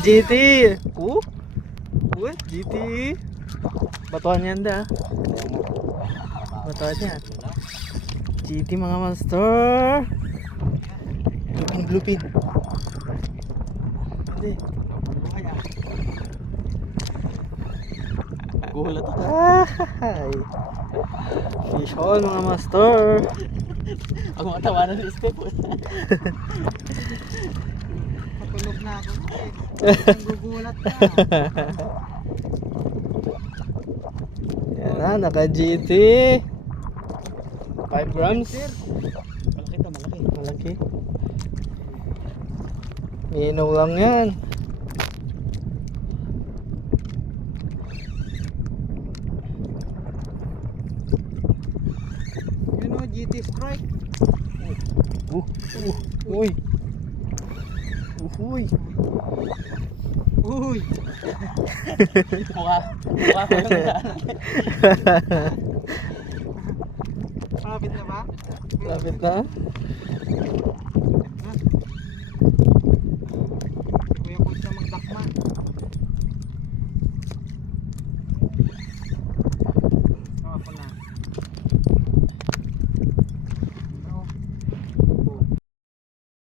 GT. GT. Batuan yan da. Batuan yan. GT mga master. Bluepin. Hindi. Gulat ako. Ay. Fish on mga master. Ako matawanan ni Step. Patulog na ako. Ang gugulat na. Yan na, naka GT. 5 grams. Malaki to, malaki. Malaki. Minaw lang yan. Yun o, GT Strike. Uy. Uy. Uy. Mukha ko yung Malapit na ba? Lapit na.